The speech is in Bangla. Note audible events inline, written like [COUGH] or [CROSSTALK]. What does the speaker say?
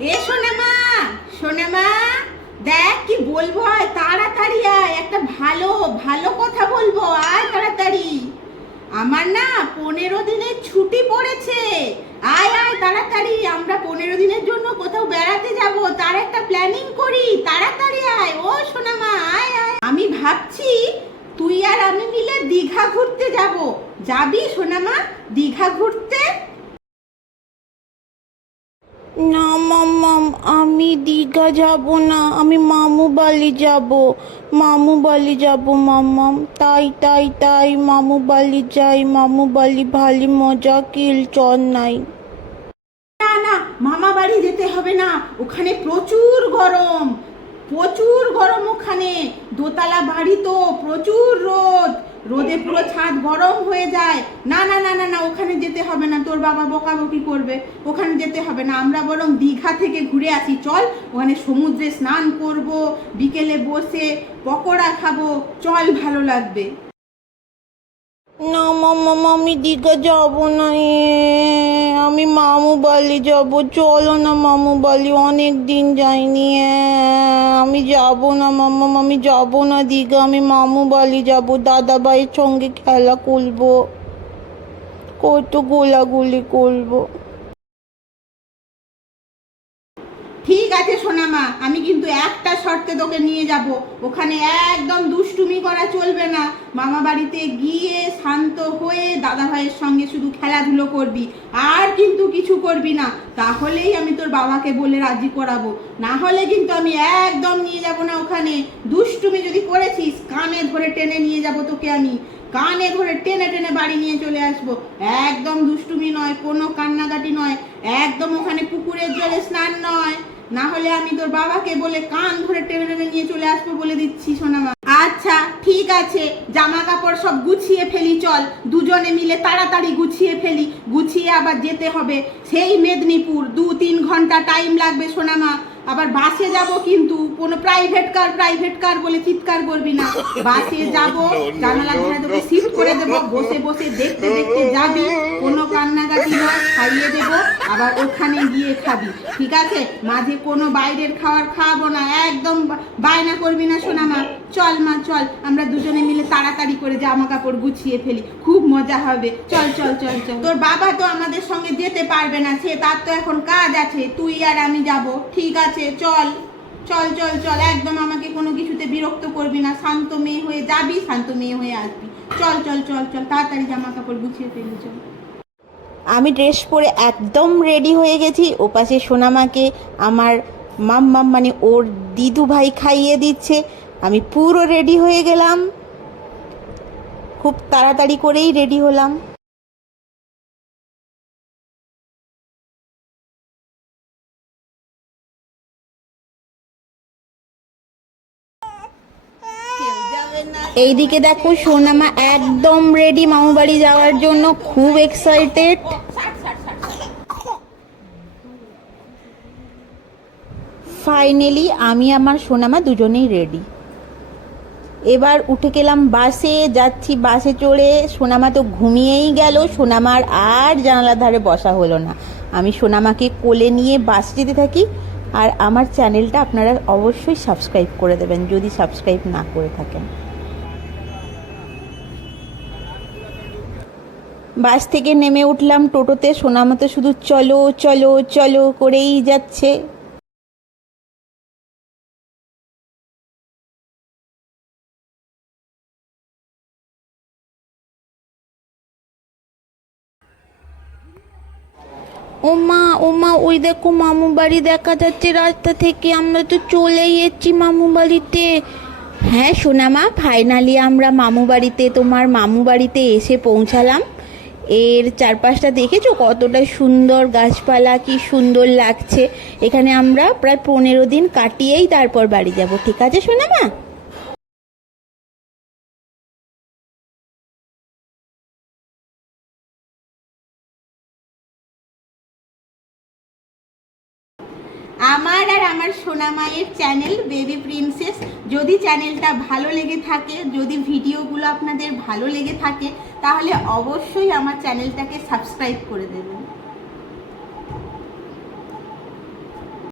এ সোনামা সোনামা, দেখ কি বলব আয় তাড়াতাড়ি আয়, একটা ভালো ভালো কথা বলব, আয় তাড়াতাড়ি। আমার না পনেরো দিনের ছুটি পড়েছে। আয় আয় তাড়াতাড়ি, আমরা পনেরো দিনের জন্য কোথাও বেড়াতে যাব, তার একটা প্ল্যানিং করি, তাড়াতাড়ি আয়। ও সোনামা, আয় আয়। আমি ভাবছি তুই আর আমি মিলে দীঘা ঘুরতে যাব। যাবি সোনামা? দীঘা ঘুরতে? না মাম্মাম আমি দীঘা যাব না, আমি মামু বালি যাব। মামু বালি যাব মাম্মাম তাই তাই তাই, মামু বালি যাই, মামু বালি ভালি মজা কিল চল নাই না না, মামা বাড়ি যেতে হবে না, ওখানে প্রচুর গরম। প্রচুর গরম ওখানে, দোতলা বাড়ি তো, প্রচুর রোদ। রোদে পুরো ছাদ গরম হয়ে যায়। না না না না না, ওখানে যেতে হবে না, তোর বাবা বকাবকি করবে। ওখানে যেতে হবে না, আমরা বরং দীঘা থেকে ঘুরে আসি। চল, ওখানে সমুদ্রে স্নান করব, বিকেলে বসে পকোড়া খাব, চল ভালো লাগবে। না, মামা আমি দীঘা যাব না আমি মামু বালি যাব। চলো না মামু বালি, অনেক দিন যাইনি আমি যাব না মামা, আমি যাব না দীঘা, আমি মামু বালি যাব। দাদা ভাইয়ের সঙ্গে খেলা করব। কত গোলাগুলি করব। আছে সোনামা, আমি কিন্তু একটা শর্তে তোকে নিয়ে যাব। ওখানে একদম দুষ্টুমি করা চলবে না। মামা বাড়িতে গিয়ে শান্ত হয়ে দাদা ভাইয়ের সঙ্গে শুধু খেলাধুলো করবি, আর কিন্তু কিছু করবি না। তাহলেই আমি তোর বাবাকে বলে রাজি করাবো। না হলে কিন্তু আমি একদম নিয়ে যাব না ওখানে। দুষ্টুমি যদি করেছিস, কানে ধরে টেনে নিয়ে যাব তোকে আমি। কানে ধরে টেনে টেনে বাড়ি নিয়ে চলে আসব। একদম দুষ্টুমি নয়, কোনো কান্নাকাটি নয়। একদম ওখানে পুকুরের জলে স্নান নয়। না হলে আমি তোর বাবাকে বলে কান ধরে টেনে নিয়ে চলে আসব বলে দিচ্ছি সোনামা আচ্ছা ঠিক আছে। জামা কাপড় সব গুছিয়ে ফেলি, চল। দুজনে মিলে তাড়াতাড়ি গুছিয়ে ফেলি। গুছিয়ে আবার যেতে হবে। সেই মেদিনীপুর দু তিন ঘণ্টা টাইম লাগবে সোনামা আবার বাসে যাব কিন্তু কোনো প্রাইভেট কার প্রাইভেট কার বলে চিৎকার করবি না। বাসে যাব [LAUGHS] জানালা ধারে তোকে সিট করে দেবো বসে বসে দেখতে দেখতে যাবি কোনো কান্নাকাটি নয় খাইয়ে দেব আবার ওখানে গিয়ে খাবি। ঠিক আছে? মাঝে কোনো বাইরের খাবার খাওয়াবো না একদম বায়না করবি না সোনা মা চল মা চল আমরা দুজনে মিলে তাড়াতাড়ি করে জামা কাপড় গুছিয়ে ফেলি। খুব মজা হবে। চল চল চল চল। তোর বাবা তো আমাদের সঙ্গে যেতে পারবে না সে তার তো এখন কাজ আছে তুই আর আমি যাব। ঠিক আছে? চল চল চল চল, একদম আমাকে কোনো কিছুতে বিরক্ত করবি না, শান্ত মেয়ে হয়ে যাবি, শান্ত মেয়ে হয়ে আসবি। চল চল চল চল, তাড়াতাড়ি জামা কাপড় গুছিয়ে ফেলি, চল। আমি ড্রেস পরে একদম রেডি হয়ে গেছি, ওপাশে সোনামাকে আমার মাম্মাম মানে ওর দিদু ভাই খাইয়ে দিচ্ছে, আমি পুরো রেডি হয়ে গেলাম। খুব তাড়াতাড়ি করেই রেডি হলাম। এইদিকে দেখো সোনামা একদম রেডি মামু বাড়ি যাওয়ার জন্য খুব এক্সাইটেড ফাইনালি আমি আমার সোনামা দুজনেই রেডি এবার উঠে গেলাম বাসে, যাচ্ছি বাসে চড়ে। সোনামা তো ঘুমিয়েই গেল, সোনামার আর জানালার ধারে বসা হলো না। আমি সোনামাকে কোলে নিয়ে বাস যেতে থাকি। আর আমার চ্যানেলটা আপনারা অবশ্যই সাবস্ক্রাইব করে দেবেন, যদি সাবস্ক্রাইব না করে থাকেন। বাস থেকে নেমে উঠলাম টোটোতে। সোনামা তো শুধু চলো চলো চলো করেই যাচ্ছে। ওমা ওমা, ওই দেখো মামু বাড়ি দেখা যাচ্ছে রাস্তা থেকে। আমরা তো চলেই এসেছি মামু বাড়িতে। হ্যাঁ সোনামা ফাইনালি আমরা মামু বাড়িতে, তোমার মামু বাড়িতে এসে পৌঁছালাম। এর চারপাশটা দেখেছ? কতটা সুন্দর গাছপালা, কি সুন্দর লাগছে। এখানে আমরা প্রায় পনেরো দিন কাটিয়েই তারপর বাড়ি যাব, ঠিক আছে সোনামা? আমার আর আমার সোনা মায়ের চ্যানেল বেবি প্রিন্সেস যদি চ্যানেলটা ভালো লেগে থাকে, যদি ভিডিওগুলো আপনাদের ভালো লেগে থাকে, তাহলে অবশ্যই আমার চ্যানেলটাকে সাবস্ক্রাইব করে দেবেন।